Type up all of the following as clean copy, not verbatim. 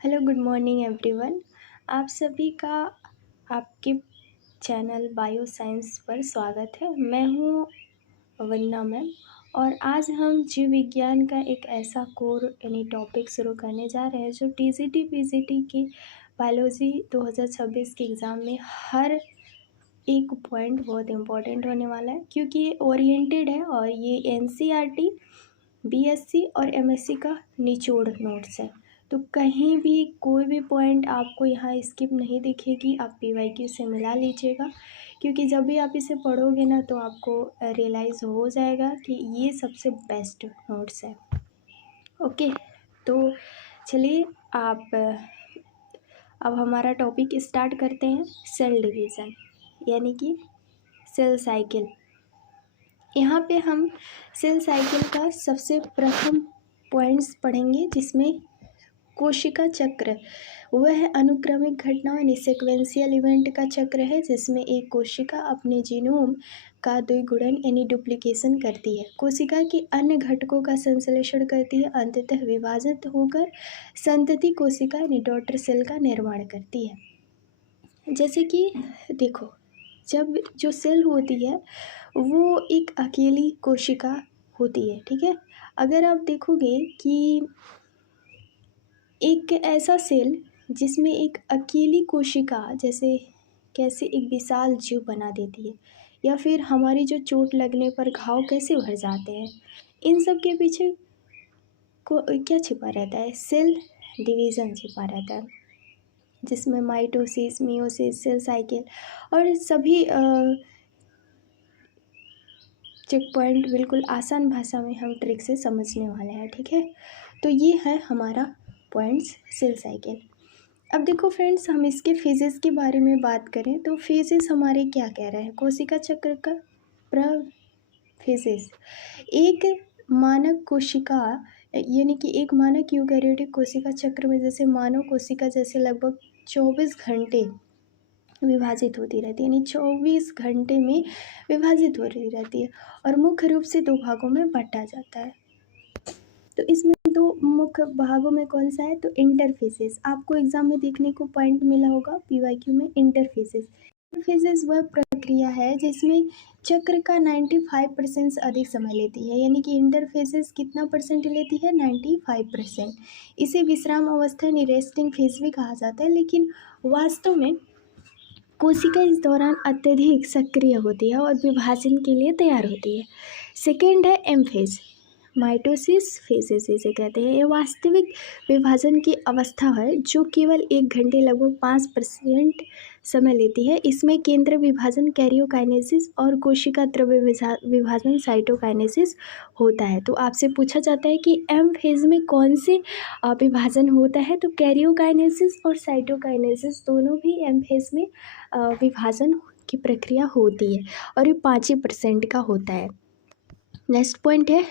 Hello good morning everyone. आप सभी का आपके चैनल बायो साइंस पर स्वागत है। मैं हूँ वंदना मैम और आज हम जीव विज्ञान का एक ऐसा कोर यानी टॉपिक शुरू करने जा रहे हैं जो टीजीटी पीजीटी की बायोलॉजी 2026 के एग्ज़ाम में हर एक पॉइंट बहुत इम्पोर्टेंट होने वाला है, क्योंकि ये ओरिएंटेड है और ये एनसीईआरटी, बीएससी और एमएससी का निचोड़ नोट्स है। तो कहीं भी कोई भी पॉइंट आपको यहाँ स्किप नहीं दिखेगी, आप पीवाईक्यू से मिला लीजिएगा, क्योंकि जब भी आप इसे पढ़ोगे ना तो आपको रियलाइज़ हो जाएगा कि ये सबसे बेस्ट नोट्स है। ओके, तो चलिए अब हमारा टॉपिक स्टार्ट करते हैं। सेल डिवीज़न यानी कि सेल साइकिल। यहाँ पे हम सेल साइकिल का सबसे प्रथम पॉइंट्स पढ़ेंगे, जिसमें कोशिका चक्र वह अनुक्रमिक घटना यानी सीक्वेंशियल इवेंट का चक्र है जिसमें एक कोशिका अपने जीनोम का द्विगुणन यानी डुप्लीकेशन करती है, कोशिका की अन्य घटकों का संश्लेषण करती है, अंततः विभाजित होकर संतति कोशिका यानी डॉटर सेल का निर्माण करती है। जैसे कि देखो, जब जो सेल होती है वो एक अकेली कोशिका होती है, ठीक है। अगर आप देखोगे कि एक ऐसा सेल जिसमें एक अकेली कोशिका जैसे कैसे एक विशाल जीव बना देती है, या फिर हमारी जो चोट लगने पर घाव कैसे भर जाते हैं, इन सब के पीछे को क्या छिपा रहता है? सेल डिवीज़न छिपा रहता है, जिसमें माइटोसिस, मियोसिस, सेल साइकिल और सभी चेक पॉइंट बिल्कुल आसान भाषा में हम ट्रिक से समझने वाले हैं, ठीक है। तो ये है हमारा पॉइंट्स सेल साइकिल। अब देखो फ्रेंड्स, हम इसके फेजेस के बारे में बात करें तो फेजेस हमारे क्या कह रहे हैं? कोशिका चक्र का फेजेस, एक मानक कोशिका यानी कि एक मानक यूकेरियोटिक कोशिका चक्र में जैसे मानव कोशिका जैसे लगभग 24 घंटे विभाजित होती रहती है, यानी 24 घंटे में विभाजित हो रही रहती है और मुख्य रूप से दो भागों में बांटा जाता है। तो इसमें दो मुख्य भागों में कौन सा है? तो इंटरफेसेस। आपको एग्जाम में देखने को पॉइंट मिला होगा पीवाईक्यू में, इंटरफेसेस। इंटरफेसेस वह प्रक्रिया है जिसमें चक्र का 95% से अधिक समय लेती है, यानी कि इंटरफेसेस कितना परसेंट लेती है? 95%। इसे विश्राम अवस्था यानी रेस्टिंग फेज भी कहा जाता है, लेकिन वास्तव में कोशिका इस दौरान अत्यधिक सक्रिय होती है और विभाजन के लिए तैयार होती है। सेकेंड है एम फेज, माइटोसिस फेजेस इसे कहते हैं। ये वास्तविक विभाजन की अवस्था है जो केवल 1 घंटे लगभग 5% समय लेती है। इसमें केंद्र विभाजन कैरियोकाइनेसिस और कोशिका द्रव्य विभाजन साइटोकाइनेसिस होता है। तो आपसे पूछा जाता है कि एम फेज में कौन से विभाजन होता है? तो कैरियोकाइनेसिस और साइटोकाइनेसिस दोनों भी एम फेज में विभाजन की प्रक्रिया होती है और ये 5% का होता है। नेक्स्ट पॉइंट है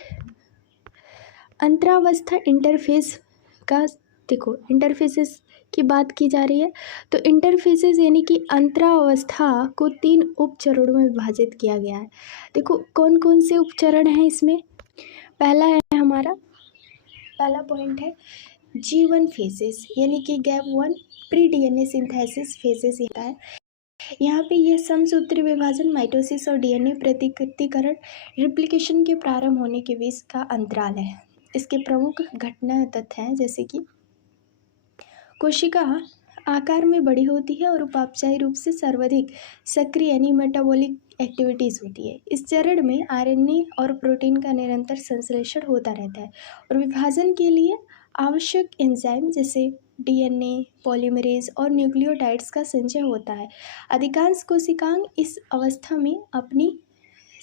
अंतरावस्था इंटरफेस का। देखो, इंटरफेसेस की बात की जा रही है, तो इंटरफेसेस यानी कि अंतरावस्था को 3 उपचरणों में विभाजित किया गया है। देखो कौन कौन से उपचरण हैं इसमें। पहला है हमारा, पहला पॉइंट है G1 फेजेस, यानी कि gap 1 pre DNA synthesis phases होता है। यहाँ पे यह समसूत्री विभाजन, माइटोसिस और डीएनए प्रतिकृतिकरण रिप्लिकेशन के प्रारंभ होने के बीच का अंतराल है। इसके प्रमुख घटना तथ्य हैं जैसे कि कोशिका आकार में बड़ी होती है और उपापचयी रूप से सर्वाधिक सक्रिय यानी मेटाबॉलिक एक्टिविटीज़ होती है। इस चरण में आरएनए और प्रोटीन का निरंतर संश्लेषण होता रहता है और विभाजन के लिए आवश्यक एंजाइम जैसे डीएनए, पॉलीमरेज और न्यूक्लियोटाइड्स का संचय होता है। अधिकांश कोशिकांग इस अवस्था में अपनी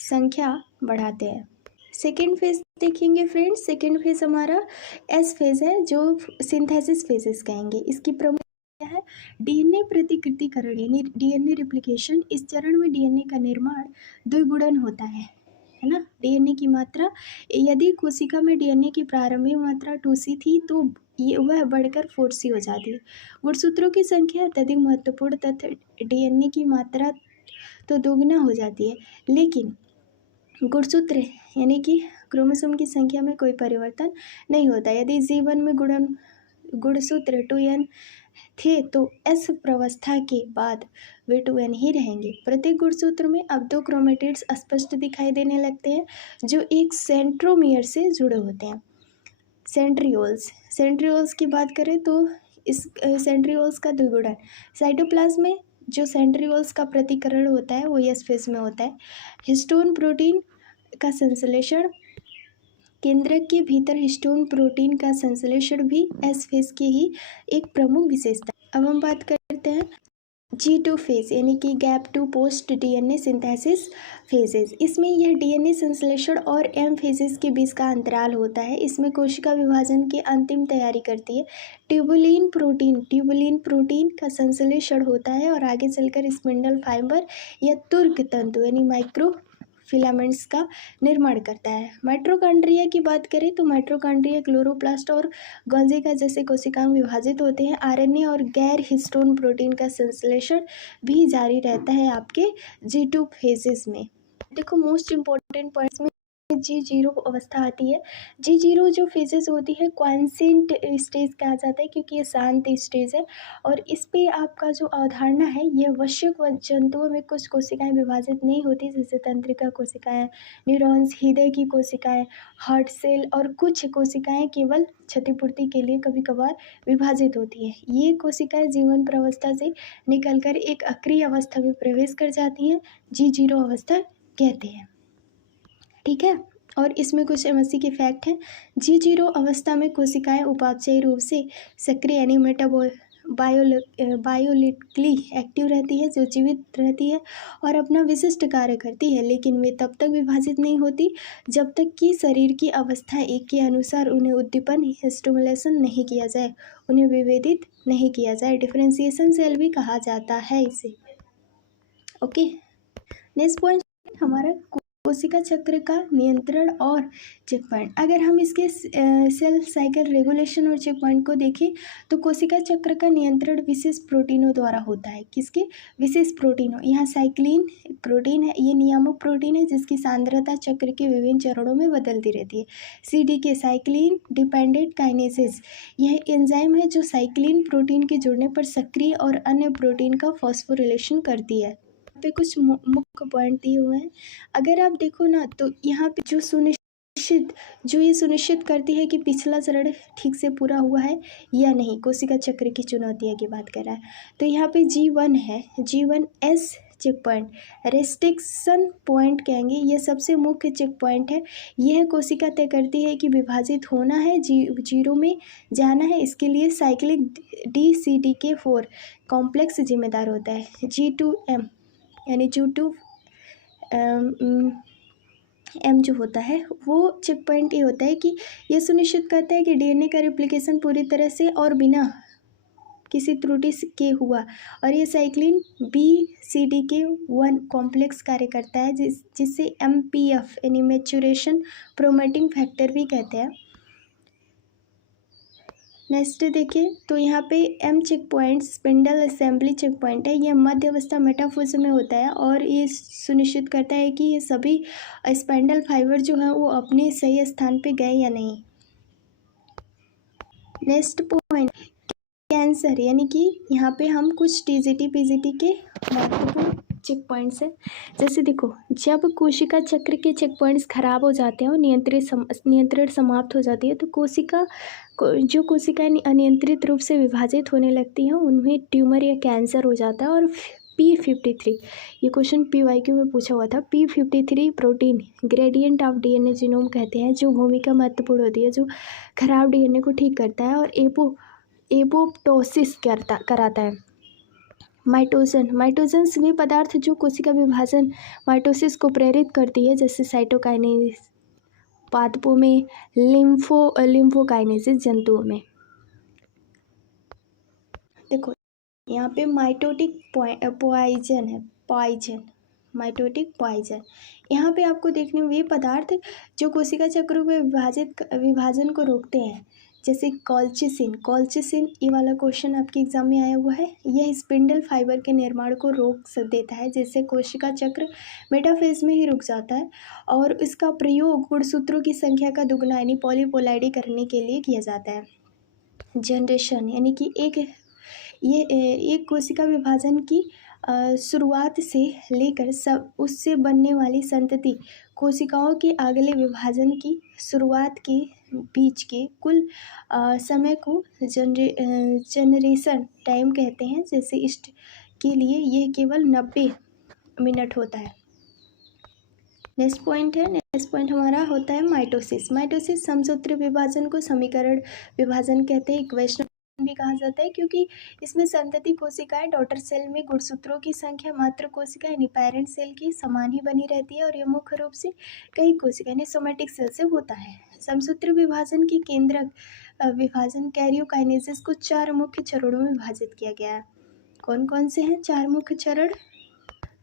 संख्या बढ़ाते हैं। सेकेंड फेज देखेंगे फ्रेंड्स, सेकेंड फेज हमारा एस फेज है जो सिंथेसिस फेजेस कहेंगे। इसकी प्रमुख क्या है? डीएनए प्रतिकृतिकरण यानी डीएनए रिप्लिकेशन। इस चरण में डीएनए का निर्माण द्विगुणन होता है ना। डीएनए की मात्रा, यदि कोशिका में डीएनए की प्रारंभिक मात्रा 2C थी तो ये वह बढ़कर 4C हो जाती है। गुणसूत्रों की संख्या अत्यधिक महत्वपूर्ण तथ्य, डीएनए की मात्रा तो दोगुना हो जाती है, लेकिन गुणसूत्र यानी कि क्रोमोसोम की संख्या में कोई परिवर्तन नहीं होता। यदि G1 में गुणन गुणसूत्र 2n थे तो एस प्रावस्था के बाद वे 2n ही रहेंगे। प्रत्येक गुणसूत्र में अब 2 क्रोमेटिड्स स्पष्ट दिखाई देने लगते हैं जो एक सेंट्रोमियर से जुड़े होते हैं। सेंट्रियोल्स की बात करें तो इस सेंट्रियोल्स का द्विगुणन साइटोप्लाज्म में जो सेंट्रियोल्स का प्रतिकरण होता है वो एस फेज में होता है। हिस्टोन प्रोटीन का संश्लेषण, केंद्रक के भीतर हिस्टोन प्रोटीन का संश्लेषण भी एस फेज की ही एक प्रमुख विशेषता है। अब हम बात करते हैं G2 फेज यानी कि gap two post DNA synthesis phases. इसमें यह डीएनए संश्लेषण और एम फेजेस के बीच का अंतराल होता है। इसमें कोशिका विभाजन की अंतिम तैयारी करती है। ट्यूबुलिन प्रोटीन का संश्लेषण होता है और आगे चलकर स्पिंडल फाइबर या तुर्क तंतु यानी माइक्रो फिलामेंट्स का निर्माण करता है। माइटोकॉन्ड्रिया की बात करें तो माइटोकॉन्ड्रिया क्लोरोप्लास्ट और गोल्गी का जैसे कोशिकाएं विभाजित होते हैं। आरएनए और गैर हिस्टोन प्रोटीन का संश्लेषण भी जारी रहता है आपके G2 फेजेस में। देखो मोस्ट इम्पोर्टेंट पॉइंट्स में G0 अवस्था आती है। G0 जो फेजेस होती है क्वाइसेंट स्टेज कहा जाता है क्योंकि ये शांत स्टेज है और इस पे आपका जो अवधारणा है यह वश्यक जंतुओं में कुछ कोशिकाएं विभाजित नहीं होती जैसे तंत्रिका कोशिकाएं, न्यूरॉन्स, हृदय की कोशिकाएं, हार्ट सेल और कुछ कोशिकाएं केवल क्षतिपूर्ति के लिए कभी कभार विभाजित होती है। ये कोशिकाएं जीवन प्रावस्था से निकलकर एक अक्रिय अवस्था में प्रवेश कर जाती हैं, G0 अवस्था कहते हैं। ठीक है, और इसमें कुछ एमएससी के फैक्ट हैं। G0 अवस्था में कोशिकाएं उपापचयी रूप से सक्रिय यानी बायोलिटिकली एक्टिव रहती है, जो जीवित रहती है और अपना विशिष्ट कार्य करती है, लेकिन वे तब तक विभाजित नहीं होती जब तक कि शरीर की अवस्था एक के अनुसार उन्हें उद्दीपन स्टिमुलेशन नहीं किया जाए, उन्हें विभेदित नहीं किया जाए। डिफरेंशिएशन सेल भी कहा जाता है इसे। ओके, नेक्स्ट पॉइंट हमारा कोशिका चक्र का नियंत्रण और चेक पॉइंट। अगर हम इसके सेल साइकिल रेगुलेशन और चेक पॉइंट को देखें तो कोशिका चक्र का नियंत्रण विशेष प्रोटीनों द्वारा होता है। किसके? विशेष प्रोटीनों। यहाँ साइक्लिन प्रोटीन है, ये नियामक प्रोटीन है जिसकी सांद्रता चक्र के विभिन्न चरणों में बदलती रहती है। CDK साइक्लिन डिपेंडेंट काइनेसिस, यह एंजाइम है जो साइक्लिन प्रोटीन के जुड़ने पर सक्रिय और अन्य प्रोटीन का फॉस्फोरिलेशन करती है। पे कुछ मुख्य पॉइंट दिए हुए हैं। अगर आप देखो ना तो यहाँ पे जो ये सुनिश्चित करती है कि पिछला चरण ठीक से पूरा हुआ है या नहीं, कोशिका चक्र की चुनौतियाँ की बात कर रहा है तो यहाँ पे G1 है, G1S check point, restriction point कहेंगे, यह सबसे मुख्य चेक पॉइंट है। यह कोशिका तय करती है कि विभाजित होना है, G0 में जाना है। इसके लिए साइक्लिक DCDK4 कॉम्प्लेक्स जिम्मेदार होता है। G2M यानी G2 M जो होता है वो चेक पॉइंट ये होता है कि यह सुनिश्चित करता है कि डीएनए का रिप्लिकेशन पूरी तरह से और बिना किसी त्रुटि के हुआ, और ये साइक्लिन BCDK1 कॉम्प्लेक्स कार्य करता है जिससे MPF यानी मैच्योरेशन प्रोमोटिंग फैक्टर भी कहते हैं। नेक्स्ट देखिए तो यहाँ पे M check point spindle assembly check point है। यह मध्य अवस्था मेटाफेज में होता है और ये सुनिश्चित करता है कि ये सभी स्पिंडल फाइबर जो है वो अपने सही स्थान पे गए या नहीं। नेक्स्ट पॉइंट कैंसर, यानी कि यहाँ पे हम कुछ TGT PGT के महत्वपूर्ण चेक पॉइंट्स हैं। जैसे देखो, जब कोशिका चक्र के चेक पॉइंट्स खराब हो जाते हैं और नियंत्रण समाप्त हो जाती है तो जो कोशिकाएं अनियंत्रित रूप से विभाजित होने लगती हैं उनमें ट्यूमर या कैंसर हो जाता है। और P53, ये क्वेश्चन PYQ में पूछा हुआ था। P53 protein gradient of DNA genome कहते हैं, जो भूमिका महत्वपूर्ण होती है, जो खराब डीएनए को ठीक करता है और एपोप्टोसिस कराता है। माइटोजेंस वे पदार्थ जो कोशिका विभाजन माइटोसिस को प्रेरित करती है, जैसे साइटोकाइनेसिस पादपों में, लिम्फोकाइनेसिस जंतुओं में। देखो यहाँ पे माइटोटिक पॉइजन है, माइटोटिक पॉइजन। यहाँ पे आपको देखने में वे पदार्थ जो कोशिका चक्रों में विभाजन को रोकते हैं, जैसे कॉल्चिसिन, ये वाला क्वेश्चन आपके एग्जाम में आया हुआ है। यह स्पिंडल फाइबर के निर्माण को रोक देता है, जिससे कोशिका चक्र मेटाफेज में ही रुक जाता है, और इसका प्रयोग गुणसूत्रों की संख्या का दुगना यानी पॉलीपोलाइडी करने के लिए किया जाता है। जनरेशन यानी कि एक कोशिका विभाजन की शुरुआत से लेकर सब उससे बनने वाली संतति कोशिकाओं के अगले विभाजन की शुरुआत के बीच के कुल समय को जनरेशन टाइम कहते हैं। जैसे इष्ट के लिए यह केवल 90 मिनट होता है। नेक्स्ट पॉइंट हमारा होता है माइटोसिस। माइटोसिस समसूत्र विभाजन को समीकरण विभाजन कहते हैं, इक्वेशन भी कहा जाता है, क्योंकि इसमें संतति कोशिकाएं डॉटर सेल में गुणसूत्रों की संख्या मात्र कोशिका यानी पेरेंट सेल की समान ही बनी रहती है और यह मुख्य रूप से कई कोशिका यानी सोमेटिक सेल से होता है। समसूत्र विभाजन की केंद्रक विभाजन कैरियोकाइनेसिस को 4 मुख्य चरणों में विभाजित किया गया है। कौन कौन से हैं 4 मुख्य चरण?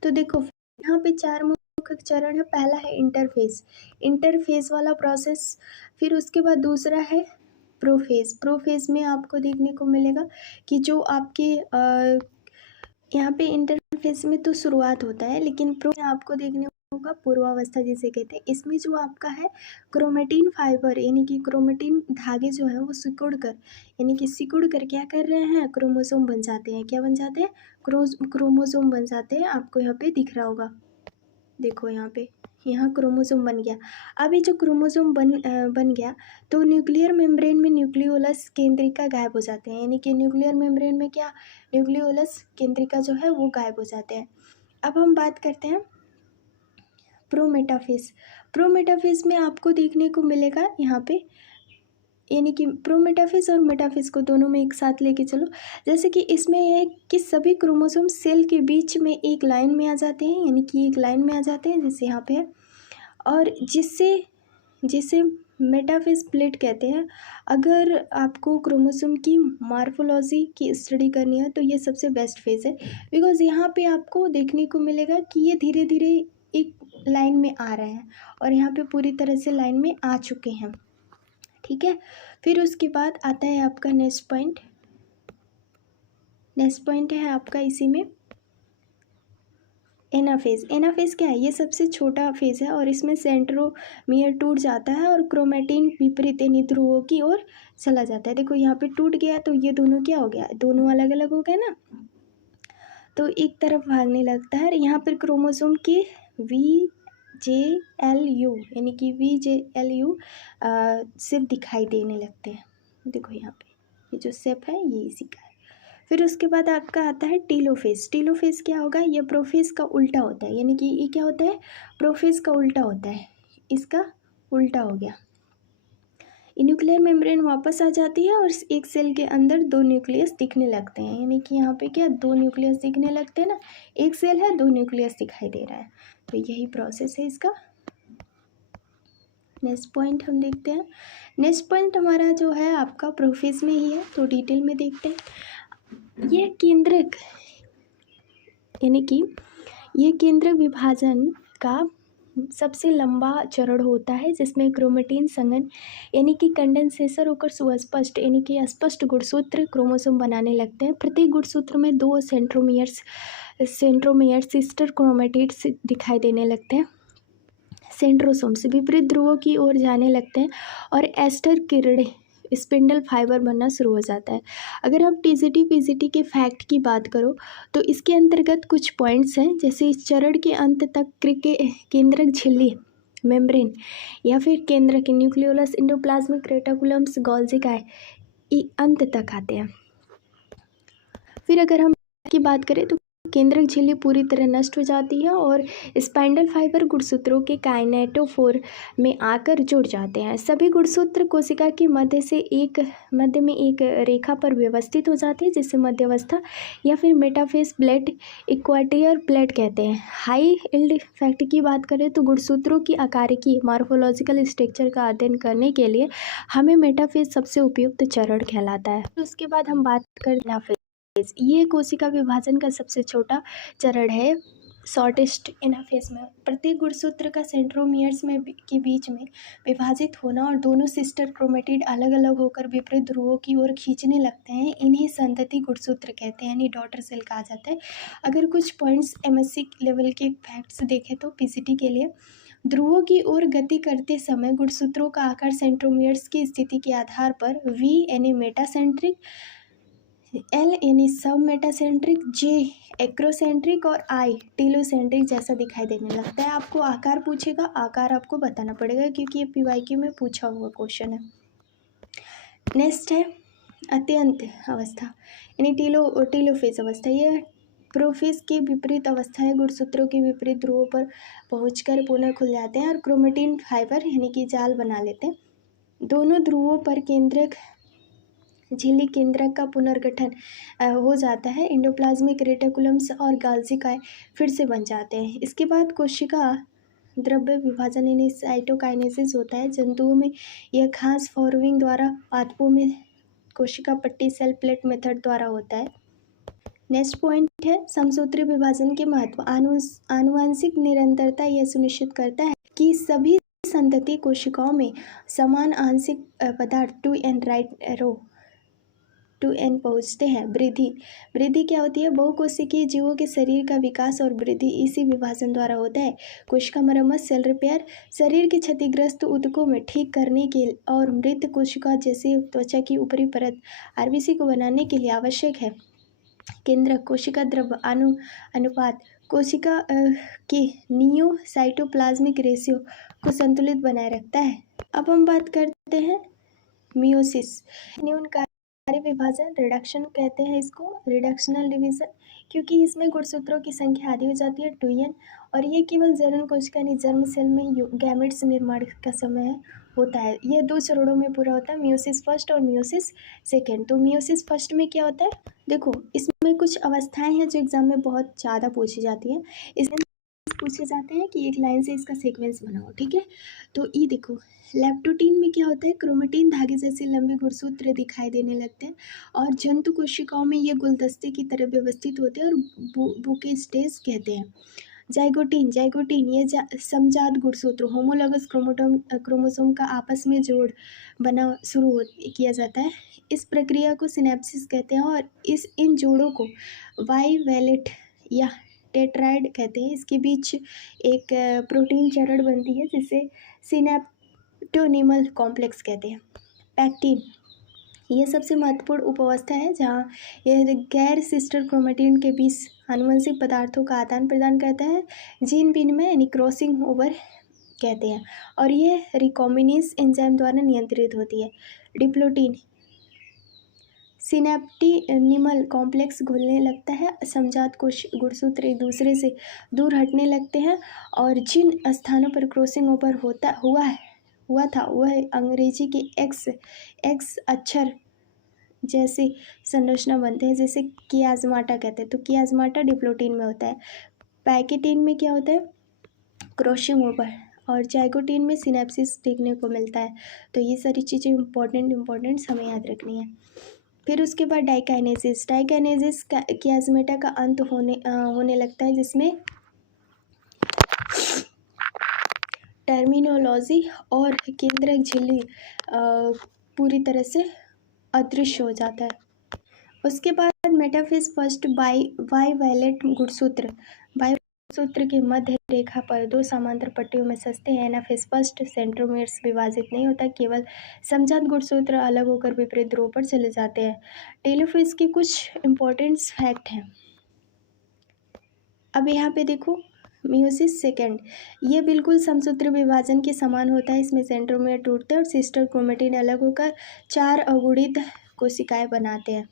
तो देखो यहाँ पे 4 मुख्य चरण है। पहला है इंटरफेज वाला प्रोसेस, फिर उसके बाद दूसरा है प्रोफेज में आपको देखने को मिलेगा कि जो आपके यहाँ पे इंटरफेज में तो शुरुआत होता है, लेकिन प्रो में आपको देखने को होगा पूर्वावस्था जिसे कहते हैं। इसमें जो आपका है क्रोमेटिन फाइबर यानी कि क्रोमेटिन धागे जो है वो सिकुड़ कर क्या कर रहे हैं, क्रोमोसोम बन जाते हैं। क्या बन जाते हैं? क्रोमोसोम बन जाते हैं। आपको यहाँ पे दिख रहा होगा, देखो यहाँ क्रोमोसोम बन गया। अब ये जो क्रोमोसोम बन गया तो न्यूक्लियर मेम्ब्रेन में न्यूक्लियोलस केंद्रिका गायब हो जाते हैं, यानी कि न्यूक्लियर मेम्ब्रेन में क्या न्यूक्लियोलस केंद्रिका जो है वो गायब हो जाते हैं। अब हम बात करते हैं प्रोमेटाफेज में आपको देखने को मिलेगा यहाँ पे, यानी कि प्रोमेटाफेज और मेटाफेज को दोनों में एक साथ लेके चलो। जैसे कि इसमें यह है कि सभी क्रोमोसोम सेल के बीच में एक लाइन में आ जाते हैं, यानी कि एक लाइन में आ जाते हैं जैसे यहाँ पे है, और जिसे मेटाफेज प्लेट कहते हैं। अगर आपको क्रोमोसोम की मॉर्फोलॉजी की स्टडी करनी है तो ये सबसे बेस्ट फेज है, बिकॉज यहाँ पे आपको देखने को मिलेगा कि ये धीरे धीरे एक लाइन में आ रहे हैं और यहाँ पे पूरी तरह से लाइन में आ चुके हैं। ठीक है, फिर उसके बाद आता है आपका नेक्स्ट पॉइंट है आपका इसी में एनाफेज क्या है? ये सबसे छोटा फेज है और इसमें सेंट्रोमियर टूट जाता है और क्रोमेटिन विपरीत यानी ध्रुवों की ओर चला जाता है। देखो यहाँ पे टूट गया तो ये दोनों क्या हो गया, दोनों अलग अलग हो गए ना, तो एक तरफ भागने लगता है। यहाँ पर क्रोमोसोम के VJLU यानी कि VJLU सिर्फ दिखाई देने लगते हैं। देखो यहाँ पे ये जो शेप है ये इसी का है। फिर उसके बाद आपका आता है टीलोफेज क्या होगा? ये प्रोफेज का उल्टा होता है, यानी कि ये क्या होता है, प्रोफेज का उल्टा होता है, इसका उल्टा हो गया। न्यूक्लियर मेम्ब्रेन वापस आ जाती है और एक सेल के अंदर 2 न्यूक्लियस दिखने लगते हैं, यानी कि यहाँ पे क्या 2 न्यूक्लियस दिखने लगते हैं ना, एक सेल है 2 न्यूक्लियस दिखाई दे रहा है, तो यही प्रोसेस है इसका। नेक्स्ट पॉइंट हम देखते हैं। नेक्स्ट पॉइंट हमारा जो है आपका प्रोफेज में ही है, तो डिटेल में देखते हैं। यह केंद्रक यानी कि यह केंद्रक विभाजन का सबसे लंबा चरण होता है, जिसमें क्रोमेटिन संघनन यानी कि कंडेंसेशन होकर सुस्पष्ट यानी कि स्पष्ट गुणसूत्र क्रोमोसोम बनाने लगते हैं। प्रत्येक गुणसूत्र में 2 सेंट्रोमियर्स सिस्टर क्रोमेटिड्स दिखाई देने लगते हैं। सेंट्रोसोम से विपरीत ध्रुवों की ओर जाने लगते हैं और एस्टर किरणें स्पिंडल फाइबर बनना शुरू हो जाता है। अगर आप टीजीटी पीजीटी के फैक्ट की बात करो तो इसके अंतर्गत कुछ पॉइंट्स हैं, जैसे इस चरण के अंत तक केंद्रक झिल्ली मेम्ब्रेन या फिर केंद्रक न्यूक्लियोलस एंडोप्लाज्मिक रेटिकुलम्स गोल्गी अंत तक आते हैं। फिर अगर हम की बात करें तो केंद्रक झिल्ली पूरी तरह नष्ट हो जाती है और स्पाइंडल फाइबर गुणसूत्रों के काइनेटोफोर में आकर जुड़ जाते हैं। सभी गुणसूत्र कोशिका के मध्य में एक रेखा पर व्यवस्थित हो जाते हैं, जिसे मध्यवस्था या फिर मेटाफेज प्लेट इक्वाटियर प्लेट कहते हैं। हाई यील्ड फैक्ट की बात करें तो गुणसूत्रों की आकारिकी मॉर्फोलॉजिकल स्ट्रक्चर का अध्ययन करने के लिए हमें मेटाफेज सबसे उपयुक्त चरण कहलाता है। उसके बाद हम बात करें ये कोशिका विभाजन का सबसे छोटा चरण है, शॉर्टेस्ट एनाफेज में। प्रत्येक गुणसूत्र का सेंट्रोमियर्स के बीच में विभाजित होना और दोनों सिस्टर क्रोमेटिड अलग अलग होकर विपरीत ध्रुवों की ओर खींचने लगते हैं, इन्हें संतति गुणसूत्र कहते हैं, यानी डॉटर सेल कहा जाता है। अगर कुछ पॉइंट्स एमएससी लेवल के फैक्ट्स देखें तो पीसीटी के लिए, ध्रुवों की ओर गति करते समय गुणसूत्रों का आकार सेंट्रोमियर्स की स्थिति के आधार पर V यानी मेटासेंट्रिक, L यानी सब मेटासेंट्रिक, J एक्रोसेंट्रिक और I टीलोसेंट्रिक जैसा दिखाई देने लगता है। आपको आकार पूछेगा, आकार आपको बताना पड़ेगा क्योंकि ये PYQ में पूछा हुआ क्वेश्चन है। नेक्स्ट है अत्यंत अवस्था यानी टीलोफेज अवस्था। यह प्रोफेज की विपरीत अवस्था है। गुणसूत्रों के विपरीत ध्रुवों पर पहुंचकर पुनः खुल जाते हैं और क्रोमेटिन फाइबर यानी कि जाल बना लेते हैं। दोनों ध्रुवों पर केंद्रक झिल्ली केंद्रक का पुनर्गठन हो जाता है। एंडोप्लाज्मिक रेटिकुलम्स और गाल्जिकाएं फिर से बन जाते हैं। इसके बाद कोशिका द्रव्य विभाजन यानी साइटोकाइनेसिस होता है। जंतुओं में यह खास फॉरविंग द्वारा, पादपों में कोशिका पट्टी सेल प्लेट मेथड द्वारा होता है। नेक्स्ट पॉइंट है समसूत्री विभाजन के महत्व। आनुवंशिक निरंतरता यह सुनिश्चित करता है कि सभी संतति कोशिकाओं में समान आंशिक पदार्थ 2n राइट रो 2n पहुँचते हैं। वृद्धि क्या होती है? बहुकोशिकीय जीवों के शरीर का विकास और वृद्धि इसी विभाजन द्वारा होता है। कोशिका मरम्मत सेल रिपेयर शरीर के क्षतिग्रस्त ऊतकों में ठीक करने के और मृत कोशिका जैसे त्वचा की ऊपरी परत RBC को बनाने के लिए आवश्यक है। केंद्रक कोशिका द्रव्य अनुपात कोशिका के नियोसाइटोप्लाज्मिक रेशियो को संतुलित बनाए रखता है। अब हम बात करते हैं मियोसिस न्यूनकारी विभाजन, रिडक्शन कहते हैं इसको, रिडक्शनल डिवीजन, क्योंकि इसमें गुणसूत्रों की संख्या आधी हो जाती है 2n और ये केवल जनन कोशिका यानी जर्म सेल में गैमेट्स निर्माण का समय होता है। यह 2 चरणों में पूरा होता है, मियोसिस फर्स्ट और मियोसिस सेकेंड। तो मियोसिस फर्स्ट में क्या होता है? देखो इसमें कुछ अवस्थाएं हैं जो एग्जाम में बहुत ज़्यादा पूछी जाती हैं। इसमें पूछे जाते हैं कि एक लाइन से इसका सीक्वेंस बनाओ, ठीक है। तो ये देखो लेप्टोटीन में क्या होता है? क्रोमेटिन धागे जैसे लंबे गुणसूत्र दिखाई देने लगते हैं और जंतु कोशिकाओं में ये गुलदस्ते की तरह व्यवस्थित होते हैं और बुके स्टेज कहते हैं। जाइगोटीन ये समजात गुणसूत्र होमोलॉगस क्रोमोसोम का आपस में जोड़ बना किया जाता है। इस प्रक्रिया को सिनेप्सिस कहते हैं और इन जोड़ों को बाइवैलेट या टेट्राइड कहते हैं। इसके बीच एक प्रोटीन चरण बनती है जिसे सिनेप्टोनिमल कॉम्प्लेक्स कहते हैं। पैक्टिन यह सबसे महत्वपूर्ण उपावस्था है जहाँ यह गैर सिस्टर क्रोमेटिन के बीच आनुवंशिक पदार्थों का आदान प्रदान करता है। जीन विनिमय यानी क्रॉसिंग ओवर कहते हैं और यह रिकॉम्बिनेस एंजाइम द्वारा नियंत्रित होती है। डिप्लोटीन सिनेप्टोनिमल कॉम्प्लेक्स घुलने लगता है, समजात गुणसूत्र एक दूसरे से दूर हटने लगते हैं और जिन स्थानों पर क्रॉसिंग ओवर हुआ था वह अंग्रेजी के एक्स अक्षर जैसे संरचना बनते हैं, जैसे कियाजमाटा कहते हैं। तो कियाजमाटा डिप्लोटीन में होता है। पैकेटीन में क्या होता है? क्रॉसिंग ओवर और जाइगोटीन में सिनेप्सिस देखने को मिलता है। तो ये सारी चीज़ें इम्पोर्टेंट हमें याद रखनी है। फिर उसके बाद डाइकाइनेसिस कियाजमेटा का अंत होने लगता है जिसमें टर्मिनोलॉजी और केंद्रक झिल्ली पूरी तरह से अदृश्य हो जाता है। उसके बाद मेटाफेज फर्स्ट बाइवैलेट गुणसूत्र के मध्य रेखा पर 2 समांतर पट्टियों में सस्ते हैं। एनाफेज फर्स्ट सेंट्रोमियर्स विभाजित नहीं होता, केवल समजात गुणसूत्र अलग होकर विपरीत ध्रुव पर चले जाते हैं। टेलोफेज के कुछ इंपॉर्टेंट फैक्ट हैं। अब यहाँ पे देखो मियोसिस सेकेंड, ये बिल्कुल समसूत्र विभाजन के समान होता है। इसमें सेंट्रोमियर टूटते हैं और सिस्टर क्रोमेटिन अलग होकर 4 अगुणित कोशिकाएं बनाते हैं।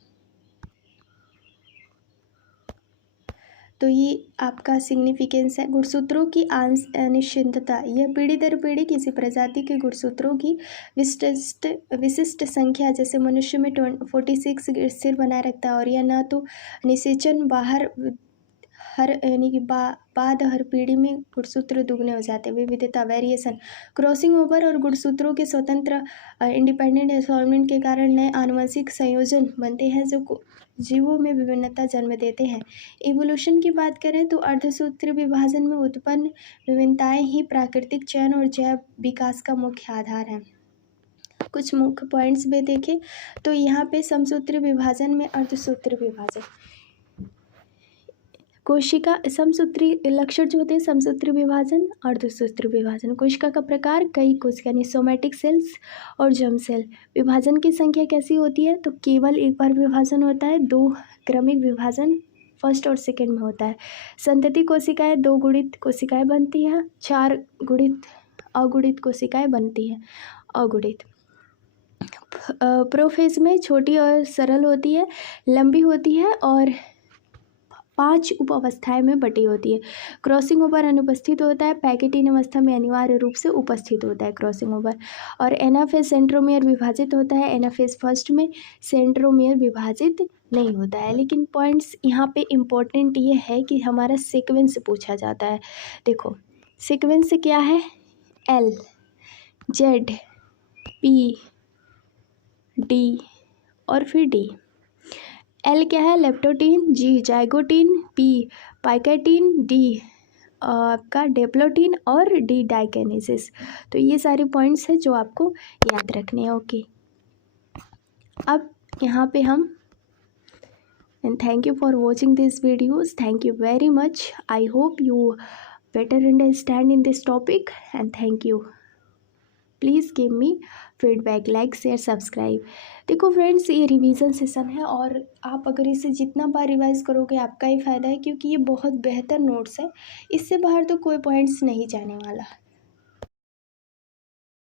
तो ये आपका सिग्निफिकेंस है। गुणसूत्रों की अनिश्चितता, यह पीढ़ी दर पीढ़ी किसी प्रजाति के गुणसूत्रों की विशिष्ट संख्या जैसे मनुष्य में 46 स्थिर बनाए रखता है और यह न तो निषेचन बाद हर पीढ़ी में गुणसूत्र दुगने हो जाते हैं। विविधता वेरिएशन क्रॉसिंग ओवर और गुणसूत्रों के स्वतंत्र इंडिपेंडेंट एसॉर्बमेंट के कारण नए आनुवंशिक संयोजन बनते हैं जो जीवों में विभिन्नता जन्म देते हैं। इवोल्यूशन की बात करें तो अर्धसूत्री विभाजन में उत्पन्न विभिन्नताएं ही प्राकृतिक चयन और जैव विकास का मुख्य आधार हैं। कुछ मुख्य पॉइंट्स भी देखें तो यहाँ पे समसूत्री विभाजन में अर्धसूत्री विभाजन कोशिका समसूत्री लक्षण जो होते हैं, समसूत्री विभाजन, अर्धसूत्री विभाजन। कोशिका का प्रकार, कई कोशिका यानी सोमैटिक सेल्स और जर्म सेल। विभाजन की संख्या कैसी होती है, तो केवल एक बार विभाजन होता है, 2 क्रमिक विभाजन फर्स्ट और सेकेंड में होता है। संतति कोशिकाएं 2 गुणित कोशिकाएं बनती हैं, 4 गुणित अगुणित कोशिकाएं बनती हैं, अगुणित। प्रोफेज में छोटी और सरल होती है, लंबी होती है और 5 उप अवस्थाएं में बटी होती है। क्रॉसिंग ओवर अनुपस्थित होता है, पैकेटिन अवस्था में अनिवार्य रूप से उपस्थित होता है क्रॉसिंग ओवर। और एनाफेज सेंट्रोमियर विभाजित होता है, एनाफेज फर्स्ट में सेंट्रोमियर विभाजित नहीं होता है। लेकिन पॉइंट्स यहाँ पे इम्पोर्टेंट ये है कि हमारा सीक्वेंस पूछा जाता है। देखो सीक्वेंस क्या है, L Z P D और फिर D। L क्या है, leptotene, G zygotene, P पाइकेटीन, D आपका डेप्लोटीन और D डाइकेनेसिस। तो ये सारे पॉइंट्स हैं जो आपको याद रखने हैं। ओके, अब यहाँ पे हम and thank you for watching these videos. Thank you very much. I hope you better understand in this topic and thank you. Please give me feedback, like share subscribe. देखो फ्रेंड्स, ये revision session है और आप अगर इसे जितना बार revise करोगे आपका ही फ़ायदा है, क्योंकि ये बहुत बेहतर नोट्स है। इससे बाहर तो कोई पॉइंट्स नहीं जाने वाला।